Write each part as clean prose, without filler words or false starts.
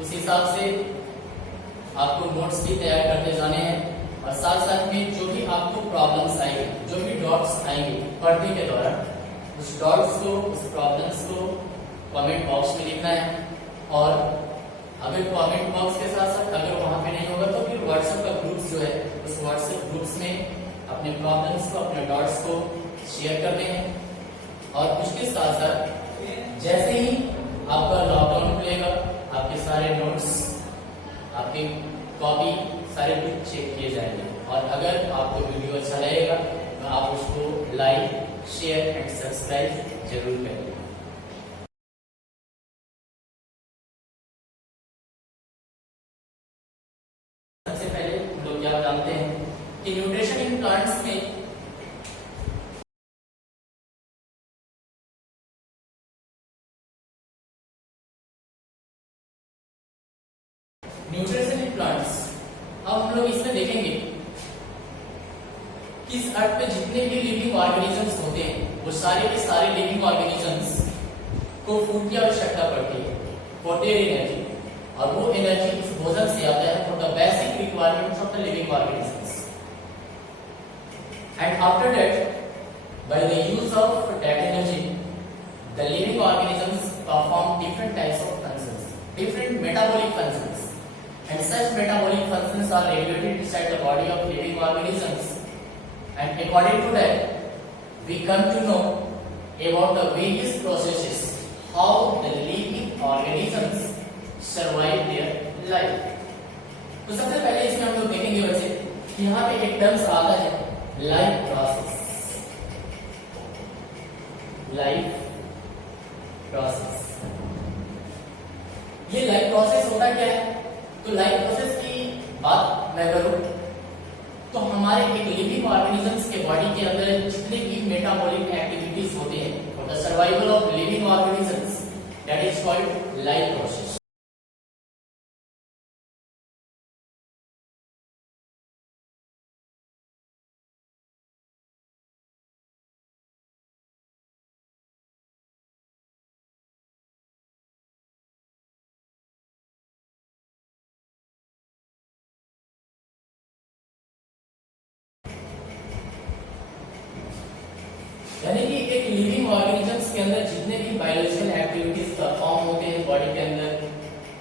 उस हिसाब से आपको नोट्स भी तैयार करते जाने हैं और साथ साथ में जो भी आपको प्रॉब्लम्स आएंगे, जो भी डॉट्स आएंगे पढ़ने के दौरान, उस डॉट्स को, उस प्रॉब्लम्स को कमेंट बॉक्स में लिखना है। और अगर कमेंट बॉक्स के साथ साथ अगर वहां पे नहीं होगा तो फिर व्हाट्सएप का ग्रुप्स जो है, उस व्हाट्सएप ग्रुप्स में अपने प्रॉब्लम्स को, अपने डॉट्स को शेयर करते हैं। और उसके साथ साथ जैसे ही आपका लॉकडाउन खुलेगा, आपके सारे नोट्स, आपकी कॉपी, सारे कुछ चेक किए जाएंगे। और अगर आपको वीडियो अच्छा लगेगा तो आप उसको लाइक, शेयर एंड सब्सक्राइब जरूर करें। सबसे पहले हम लोग क्या जानते हैं कि न्यूट्रिशन इन प्लांट्स में न्यूट्रिशन इन प्लांट्स, अब हम लोग इसमें देखेंगे कि इस अर्थ पे जितने भी लिविंग ऑर्गेनिजम्स होते हैं वो सारे के सारे लिविंग ऑर्गेनिजम्स को फूड की आवश्यकता पड़ती है फॉर देयर एनर्जी, और वो एनर्जी उस भोजन से आता है for the basic requirements of the living organisms. And after that bye the use of that energy the living organisms perform different types of functions, different metabolic functions, and such metabolic functions are regulated inside the body of living organisms, and according to that we come to know about the various processes how the living organisms survive their life। तो सबसे पहले इसमें हम लोग देखेंगे बच्चे कि यहाँ पे एक टर्म्स आता है लाइफ प्रोसेस। लाइफ प्रोसेस, ये लाइफ प्रोसेस होता क्या है? तो लाइफ प्रोसेस की बात मैं करूं तो हमारे एक लिविंग ऑर्गेनिजम्स के बॉडी के अंदर जितने भी मेटाबॉलिक एक्टिविटीज होते हैं for the survival of living organisms, that is called life process. यानी कि एक लिविंग ऑर्गेनिजम्स के अंदर जितने भी बायोलॉजिकल एक्टिविटीज परफॉर्म होते हैं बॉडी के अंदर,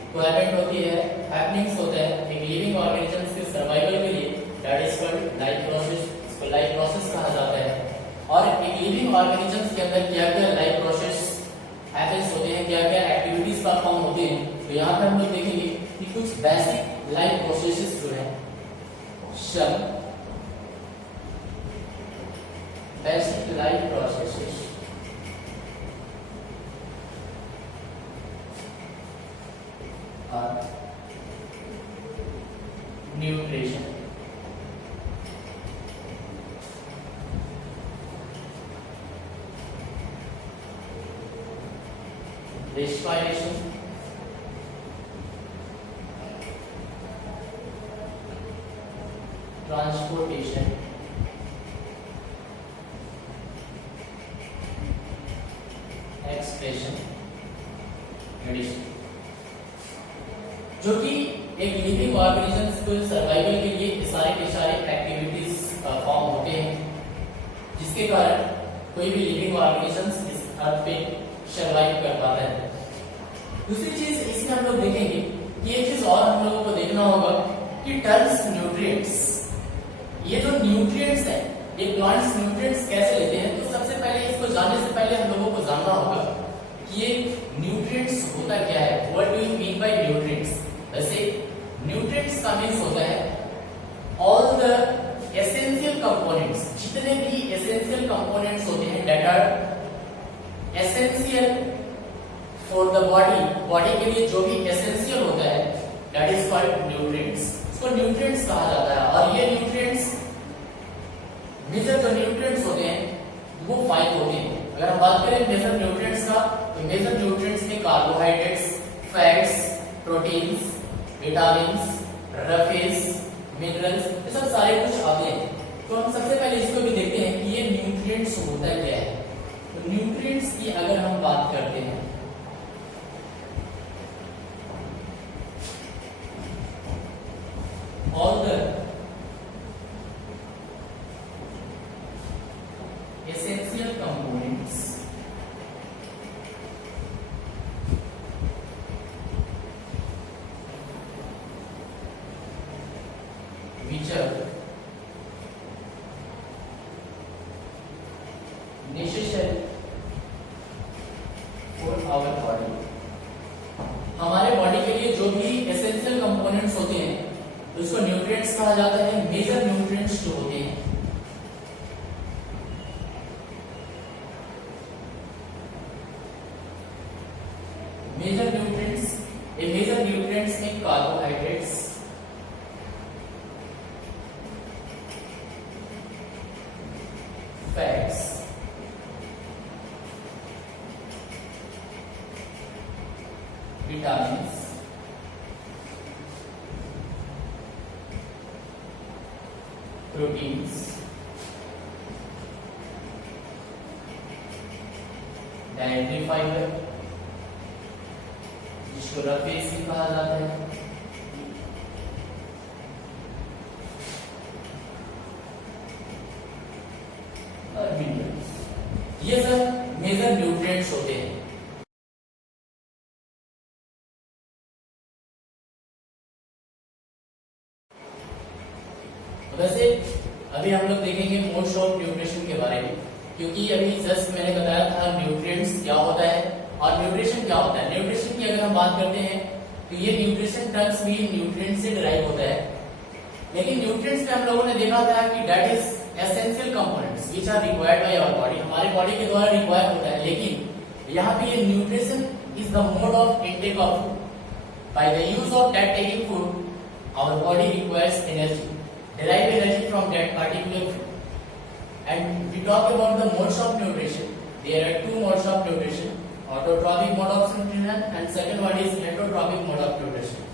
रिक्वायरमेंट होती है, हैपनिंग्स होता है एक लिविंग ऑर्गेनिजम्स के सर्वाइवल के लिए, that is called life process. इसको लाइफ प्रोसेस कहा जाता है। और एक लिविंग ऑर्गेनिजम्स के अंदर क्या क्या लाइफ प्रोसेस हैपेंस होते हैं, क्या क्या एक्टिविटीज परफॉर्म होते हैं, तो यहाँ पर हम लोग देखेंगे कि कुछ बेसिक लाइफ प्रोसेसेस जो है, सब basic life processes are nutrition, respiration, transportation, expression, medicine. जो कि एक लिविंग ऑर्गेनिजम्स को सर्वाइवल के लिए सारे के सारे एक्टिविटीज परफॉर्म होते हैं, जिसके कारण कोई भी लिविंग ऑर्गेनिजम्स इस अर्थ पे सर्वाइव कर पाता है। दूसरी चीज इसमें हम लोग देखेंगे कि एक चीज और हम लोगों को देखना होगा कि टर्म्स न्यूट्रिएंट्स, ये जो न्यूट्रिएंट्स है, ये प्लांट्स न्यूट्रिएंट्स कैसे लेते हैं? तो सबसे पहले इसको जानने से पहले हम लोगों को जानना होगा कि ये न्यूट्रिएंट्स होता क्या है, what do you mean by nutrients. वैसे न्यूट्रिएंट्स का मीन्स होता है ऑल द एसेंशियल कंपोनेंट्स, जितने भी एसेंशियल कंपोनेंट्स होते हैं that are essential for the body, body के लिए जो भी एसेंशियल होता है दैट इज कॉल्ड न्यूट्रिएंट्स। इसको न्यूट्रिएंट्स कहा जाता है। और ये न्यूट्रिएंट्स, मेजर जो न्यूट्रिएंट्स होते हैं वो 5 होते हैं। अगर हम बात करें मेजर न्यूट्रिएंट्स का, तो मेजर न्यूट्रिएंट्स में carbohydrates, fats, proteins, vitamins, roughage, minerals, ये सब सारे कुछ आते हैं। तो हम सबसे पहले इसको भी देखते हैं कि ये न्यूट्रिएंट्स होता क्या है। तो न्यूट्रिएंट्स की अगर हम बात करते हैं all the essential components which are necessary for our body। हमारे बॉडी के लिए जो भी एसेंशियल कंपोनेंट्स होते हैं उसको न्यूट्रिएंट्स कहा जाता है। मेजर न्यूट्रिएंट्स जो होते हैं मेजर न्यूट्रिएंट्स में carbohydrates, fats, vitamins, proteins, dietary fibre जिसको रफ एसिड कहा जाता है, और मिनरल्स। ये सब मेजर न्यूट्रिएंट्स होते हैं। वैसे अभी हम लोग देखेंगे मोड्स ऑफ न्यूट्रिशन के बारे में, क्योंकि अभी जस्ट मैंने बताया था न्यूट्रिएंट्स क्या होता है और न्यूट्रिशन क्या होता है। न्यूट्रिशन की अगर हम बात करते हैं तो ये न्यूट्रिशन टर्म्स भी न्यूट्रिएंट से डिराइव होता है, लेकिन न्यूट्रिएंट्स में हम लोगों ने देखा था कि that is essential components which are required by our body, हमारे बॉडी के द्वारा रिक्वायर होता है। लेकिन यहाँ पे ये nutrition is the mode of intake of food. By the use of that taking food our body requires energy, derive energy from that particular food. And we talk about the modes of nutrition. There are two modes of nutrition: autotrophic mode of nutrition and second one is heterotrophic mode of nutrition.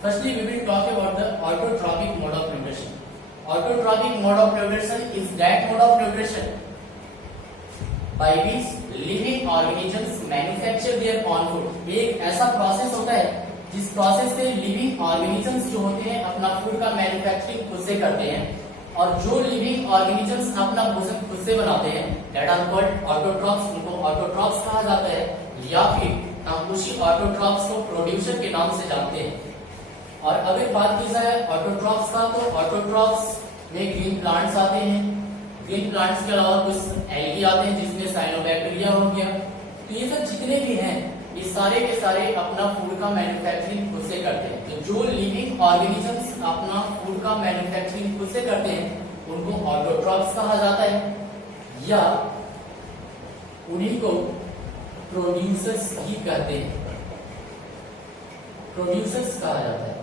Firstly, we will talk about the autotrophic mode of nutrition. Autotrophic mode of nutrition is that mode of nutrition by which living organisms manufacture their own food. एक ऐसा process होता है जिस process से living organisms जो होते हैं अपना फूड का मैन्युफैक्चरिंग खुद से करते हैं, और जो लिविंग ऑर्गेनिजम्स अपना भोजन खुद से बनाते हैं दैट आर कॉल्ड ऑटोट्रॉप्स, उनको ऑटोट्रॉप्स कहा जाता है, या फिर हम उसी ऑटोट्रॉप्स को प्रोड्यूसर के नाम से जानते हैं। और अगर बात की जाए ऑटोट्रॉप्स का, तो ऑटोट्रॉप्स में ग्रीन प्लांट्स आते हैं, ग्रीन प्लांट्स के अलावा कुछ एल्गी आते हैं जिसमें साइनोबैक्टीरिया हो गया। तो ये सब जितने भी हैं ये सारे के सारे अपना फूड का मैन्युफैक्चरिंग खुद से करते हैं। तो जो लिविंग ऑर्गेनिजम्स अपना फूड का मैन्युफैक्चरिंग खुद से करते हैं उनको ऑटोट्रॉप्स कहा जाता है, या उन्हीं को प्रोड्यूसर्स ही कहते हैं, प्रोड्यूसर्स कहा जाता है।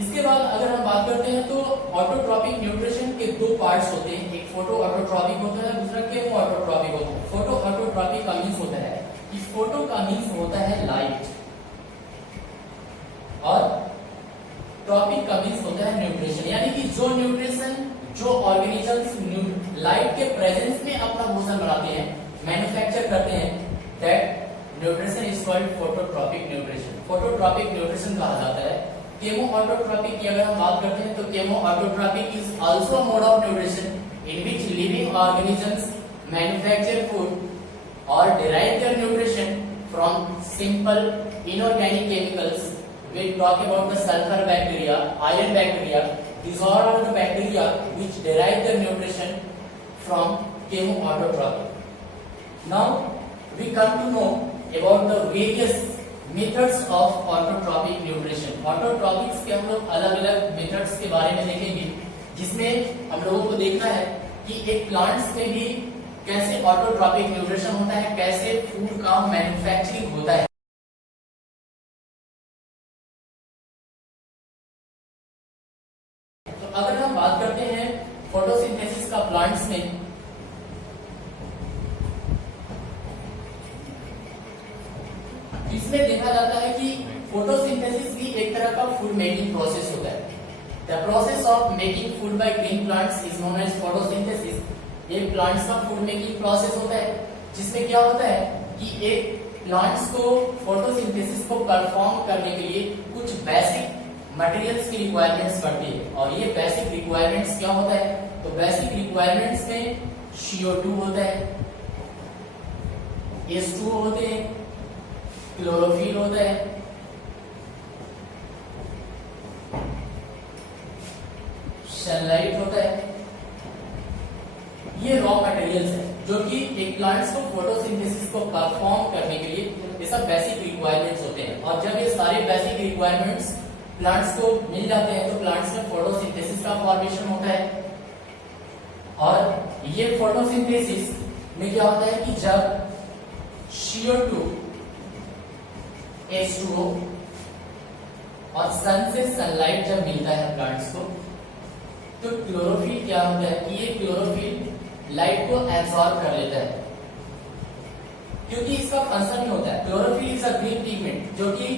इसके बाद अगर हम बात करते हैं तो ऑटोट्रॉपिक न्यूट्रिशन के दो पार्ट्स होते हैं, एक फोटो ऑटोट्रॉपिक होता है, दूसरा केमो ऑटोट्रॉपिक होता है। फोटो ऑटोट्रॉपिक का मींस होता है कि फोटो का मींस होता है लाइट, और ट्रॉपिक का मींस होता है न्यूट्रिशन, यानी कि जो न्यूट्रिशन जो ऑर्गेनिजम्स लाइट के प्रेजेंस में अपना भोजन बनाते हैं, मैन्युफैक्चर करते हैं, that nutrition is called phototropic nutrition. Phototropic nutrition कहा जाता है। केमो ऑटोट्रॉपिक की अगर हम बात करते हैं तो chemo autotrophic is also mode of nutrition in which living organisms manufacture food और derive their nutrition from simple inorganic chemicals. We talk about the sulphur bacteria, iron bacteria, these are all the bacteria which derive their nutrition from chemo autotrophic. Now we come to know about the various methods of autotrophic nutrition. Autotrophics के हम लोग अलग अलग methods के बारे में देखेंगे, जिसमें हम लोगों को देखना है कि एक प्लांट्स में भी कैसे ऑटोट्रॉपिक न्यूट्रिशन होता है, कैसे फूड का मैन्युफैक्चरिंग होता है। तो अगर हम बात करते हैं फोटोसिंथेसिस का प्लांट्स में, इसमें देखा जाता है कि फोटोसिंथेसिस भी एक तरह का फूड मेकिंग प्रोसेस होता है। The process of making food by green plants is known as photosynthesis. एक प्लांट्स का फूड मेकिंग प्रोसेस होता है जिसमें क्या होता है कि एक प्लांट्स को फोटोसिंथेसिस को परफॉर्म करने के लिए कुछ बेसिक मटेरियल्स की रिक्वायरमेंट्स पड़ती है। और ये बेसिक रिक्वायरमेंट्स क्या होता है? तो बेसिक रिक्वायरमेंट्स में CO2 होता है, H2O होते हैं, क्लोरोफिल होता है, सनलाइट होता है। ये रॉ मटेरियल्स है जो कि एक प्लांट्स को फोटोसिंथेसिस को परफॉर्म करने के लिए ये सब बेसिक रिक्वायरमेंट्स होते हैं। और जब ये सारे बेसिक रिक्वायरमेंट्स प्लांट्स को मिल जाते हैं तो प्लांट्स में फोटोसिंथेसिस का फॉर्मेशन होता है। और ये फोटोसिंथेसिस में क्या होता है कि जब CO2, H2O और सन से सनलाइट जब मिलता है प्लांट्स को तो क्लोरोफिल क्या होता है कि ये क्लोरोफिल लाइट को एब्सॉर्ब कर लेता है, क्योंकि इसका फंक्शन ही होता है। Chlorophyll is a green pigment जो कि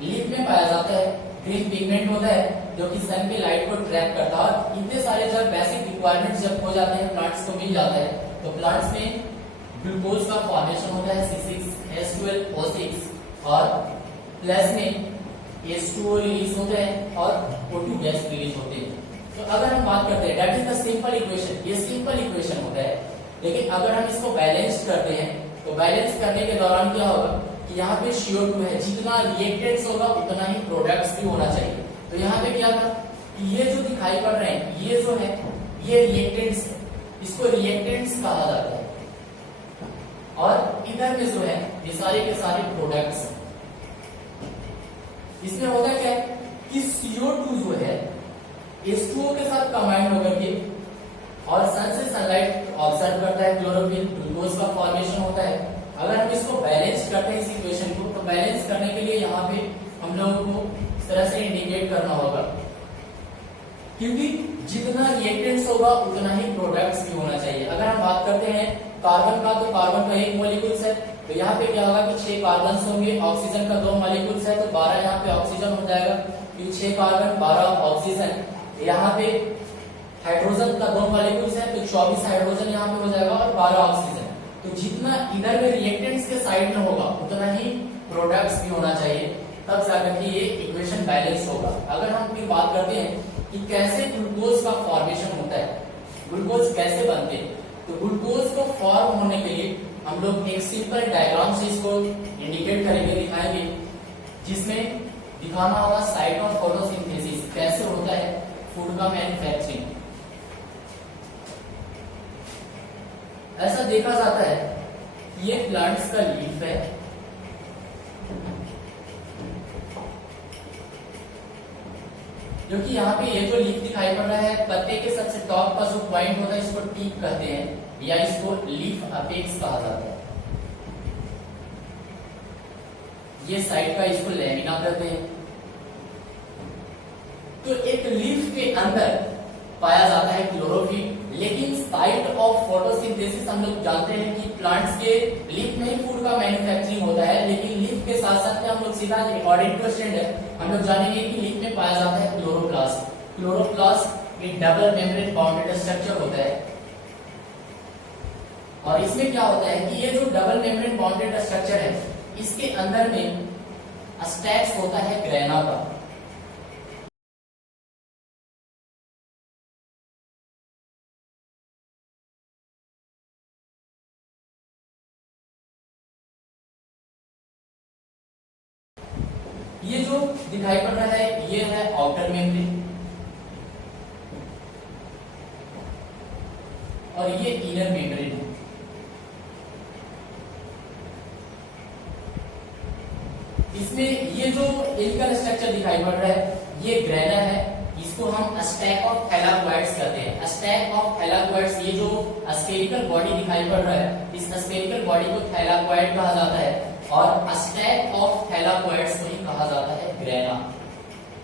लीफ में पाया जाता है। ग्रीन पिगमेंट होता है जो कि सन की लाइट को ट्रैप करता है। और इतने सारे जब बेसिक रिक्वायरमेंट्स जब हो जाते हैं प्लांट्स को मिल जाता है तो प्लांट्स में ग्लूकोज का फॉर्मेशन होता है C6H12O6 और प्लस में H2O रिलीज होते हैं और O2 गैस रिलीज होते हैं। तो अगर हम बात करते हैं that is the simple equation, ये सिंपल इक्वेशन होता है। लेकिन अगर हम इसको बैलेंस करते हैं तो बैलेंस करने के दौरान क्या होगा कि यहाँ पे CO2 है, जितना रिएक्टेंट्स होगा उतना ही प्रोडक्ट्स भी होना चाहिए। तो यहाँ पे क्या था कि ये जो दिखाई पड़ रहे हैं ये जो है ये रिएक्टेंट्स है, इसको रिएक्टेंट्स कहा जाता है। और इधर में जो है ये सारे के सारे प्रोडक्ट्स हैं। इसमें होता क्या है कि CO2 जो है H2O के साथ कंबाइंड होकर के और सन से सनलाइट ऑब्जर्व करता है, क्लोरोफिल ग्लूकोज का फॉर्मेशन होता है। अगर हम इसको बैलेंस करते हैं इस इक्वेशन को तो बैलेंस करने के लिए यहाँ पे हम लोगों को इस तरह से इंडिकेट करना होगा, क्योंकि जितना रिएक्टेंट्स होगा उतना ही प्रोडक्ट्स भी होना चाहिए। अगर हम बात करते हैं कार्बन का तो कार्बन का एक मॉलिक्यूल्स है, तो यहाँ पे क्या होगा कि 6 कार्बन होंगे, ऑक्सीजन का 2 मॉलिक्यूल्स है तो 12 यहाँ पे ऑक्सीजन हो जाएगा। फिर 6 कार्बन 12 ऑक्सीजन, यहाँ पे हाइड्रोजन का 2 मॉलिक्यूल्स है तो 24 हाइड्रोजन यहाँ पे हो जाएगा और 12 ऑक्सीजन। तो जितना इधर में रिएक्टेंट्स के साइड में होगा उतना ही प्रोडक्ट्स भी होना चाहिए, तब जाकर के ये इक्वेशन बैलेंस होगा। अगर हम फिर बात करते हैं कि कैसे ग्लूकोज का फॉर्मेशन होता है, ग्लूकोज कैसे बनते हैं, तो ग्लूकोज को फॉर्म होने के लिए हम लोग एक सिंपल डायग्राम से इसको इंडिकेट करेंगे, दिखाएंगे, जिसमें दिखाना होगा साइट ऑफ फोटोसिंथेसिस कैसे होता है फूड का मैन्युफैक्चरिंग। ऐसा देखा जाता है कि ये प्लांट्स का लीफ है, जो कि यहाँ पे ये जो लीफ दिखाई पड़ रहा है पत्ते के सबसे टॉप का जो पॉइंट होता है इसको टीप कहते हैं या इसको लीफ अपेक्स कहा जाता है। ये साइड का इसको लैमिना कहते हैं। तो एक लीफ के अंदर पाया जाता है क्लोरोफिल, लेकिन साइट ऑफ फोटोसिंथेसिस हम लोग जानते हैं कि प्लांट्स के लीफ में ही फूड का मैन्युफैक्चरिंग होता है, लेकिन लीफ के साथ साथ हम लोग सीधा अकॉर्डिंग टू स्टैंडर्ड हम लोग जानेंगे कि लीफ में पाया जाता है क्लोरोप्लास्ट। क्लोरोप्लास्ट एक डबल मेम्ब्रेन बाउंडेड स्ट्रक्चर होता है और इसमें क्या होता है कि ये जो डबल मेम्ब्रेन बाउंडेड स्ट्रक्चर है इसके अंदर में स्टैक्स होता है ग्रेना का। ये जो दिखाई पड़ रहा है ये है आउटर मेम्ब्रेन और ये इनर मेम्ब्रेन है। इसमें ये जो हेलिकल स्ट्रक्चर दिखाई पड़ रहा है ये ग्रेना है, इसको हम स्टैक ऑफ थैलाकोइड्स कहते हैं। स्टैक ऑफ थैलाकोइड्स, ये जो स्फेरिकल बॉडी दिखाई पड़ रहा है इस स्फेरिकल बॉडी को थैलाकोइड कहा जाता है और स्टैक ऑफ थैलाकोइड्स को ही कहा जाता है ग्रेना।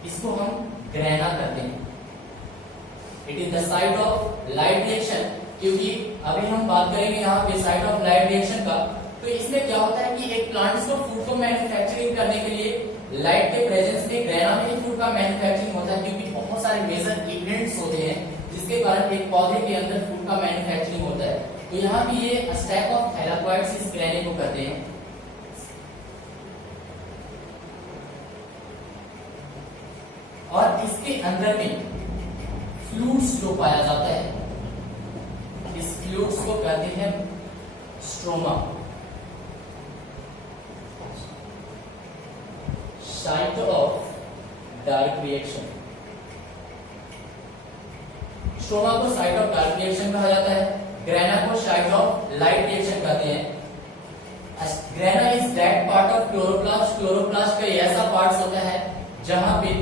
इसको हम ग्रेना कहते हैं। It is the site of light reaction, क्योंकि अभी हम बात करेंगे यहाँ पे साइट ऑफ लाइट रिएक्शन का। तो इसमें क्या होता है कि एक प्लांट्स को फूड को मैन्युफैक्चरिंग करने के लिए लाइट के प्रेजेंस में ग्रेना में ही फूड का मैन्युफैक्चरिंग होता है, क्योंकि बहुत सारे मेजर इवेंट्स होते हैं जिसके कारण एक पौधे के अंदर फूड का मैन्युफैक्चरिंग होता है। तो यहाँ पे ये स्टैक ऑफ थैलाकोइड्स इस ग्रेने को कहते हैं। और इसके अंदर में फ्लूइड्स जो पाया जाता है, इस फ्लूइड्स को कहते हैं stroma, site of dark reaction. Stroma को साइट ऑफ डार्क रिएक्शन कहा जाता है, ग्रेना को साइट ऑफ लाइट रिएक्शन कहते हैं। Grana is that part of chloroplast, chloroplast का ऐसा पार्ट होता है जहां पे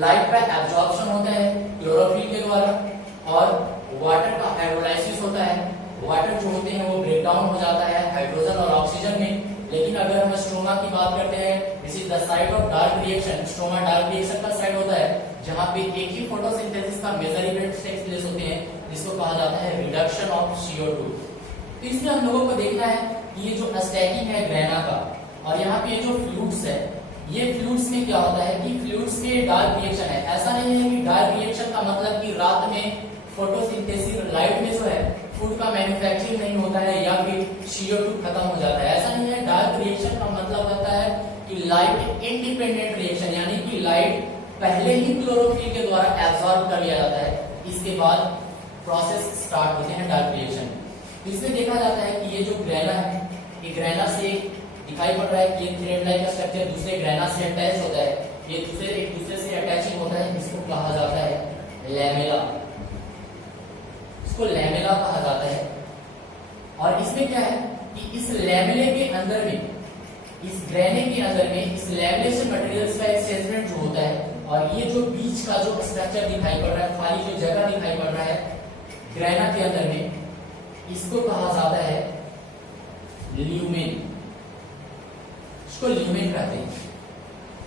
लाइट का एब्जॉर्प्शन होता है क्लोरोफिल के द्वारा, और वाटर का हाइड्रोलाइसिस होता है, वाटर जो होते हैं वो ब्रेक डाउन हो जाता है हाइड्रोजन और ऑक्सीजन में। लेकिन अगर हम स्ट्रोमा की बात करते हैं, this is the site of dark reaction. Stroma dark reaction का साइट होता है जहां पे एक ही फोटोसिंथेसिस का मेजर इवेंट टेक्स प्लेस होते हैं, जिसको कहा जाता है रिडक्शन ऑफ CO2। तो इसमें हम लोगों को देखना है कि ये जो स्टैकिंग है ग्रेना का, और यहाँ पे जो फ्लूइड्स है, ये फ्लूइड्स में क्या होता है कि फ्लूइड्स में डार्क रिएक्शन है। ऐसा नहीं है कि डार्क रिएक्शन का मतलब कि रात में फोटोसिंथेसिस लाइट में जो है फूड का मैन्युफैक्चरिंग नहीं होता है या फिर CO2 खत्म हो जाता है, ऐसा नहीं है। डार्क रिएक्शन का मतलब होता है कि लाइट इंडिपेंडेंट रिएक्शन, यानी कि लाइट पहले ही क्लोरोफिल के द्वारा एब्जॉर्ब कर लिया जाता है, इसके बाद प्रोसेस स्टार्ट होते हैं डार्क रिएक्शन। इसमें देखा जाता है कि ये जो ग्रेना है, ये ग्रेना से दिखाई पड़ रहा है कि ये थ्रेड लाइक का स्ट्रक्चर दूसरे ग्रेना से अटैच होता है, ये एक दूसरे से अटैचिंग होता है, इसको कहा जाता है लैमेला, इसको लैमेला कहा जाता है। और इसमें क्या है कि इस लैमेले के अंदर में, इस ग्रेने के अंदर में इस लैमेले से मटेरियल्स का एक्सचेंजमेंट जो होता है, और ये जो बीच का जो स्ट्रक्चर दिखाई पड़ रहा है, खाली जो जगह दिखाई पड़ रहा है ग्रेना के अंदर में, इसको कहा जाता है ल्यूमेन, इसको ल्यूमेन कहते हैं।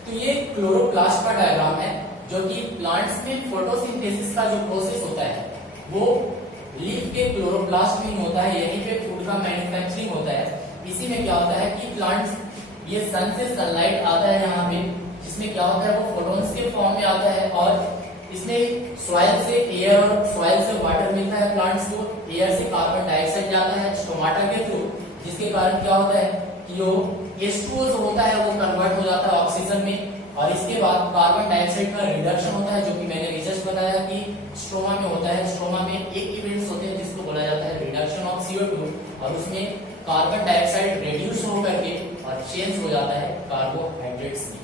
तो ये क्लोरोप्लास्ट का डायग्राम है, जो कि प्लांट्स में फोटोसिंथेसिस का जो प्रोसेस होता है वो लीफ के क्लोरोप्लास्ट में होता है, यहीं पे फूड का मैन्युफैक्चरिंग होता है। इसी में क्या होता है कि प्लांट्स, ये सन से सनलाइट आता है यहाँ पे, जिसमें क्या होता है वो फोटोन्स के फॉर्म में आता है, और इसमें सॉइल से एयर और सॉइल से वाटर मिलता है प्लांट्स को, एयर से कार्बन डाइऑक्साइड जाता है स्टोमाटा के थ्रू, जिसके कारण क्या होता है कि जो H2O जो होता है वो कन्वर्ट हो जाता है ऑक्सीजन में, और इसके बाद कार्बन डाइऑक्साइड का रिडक्शन होता है, जो कि मैंने रिसर्च बताया कि स्ट्रोमा में होता है। स्ट्रोमा में एक इवेंट्स होते हैं जिसको बोला जाता है रिडक्शन ऑफ CO2, और उसमें कार्बन डाइऑक्साइड रिड्यूस होकर के और चेंज हो जाता है कार्बोहाइड्रेट्स में।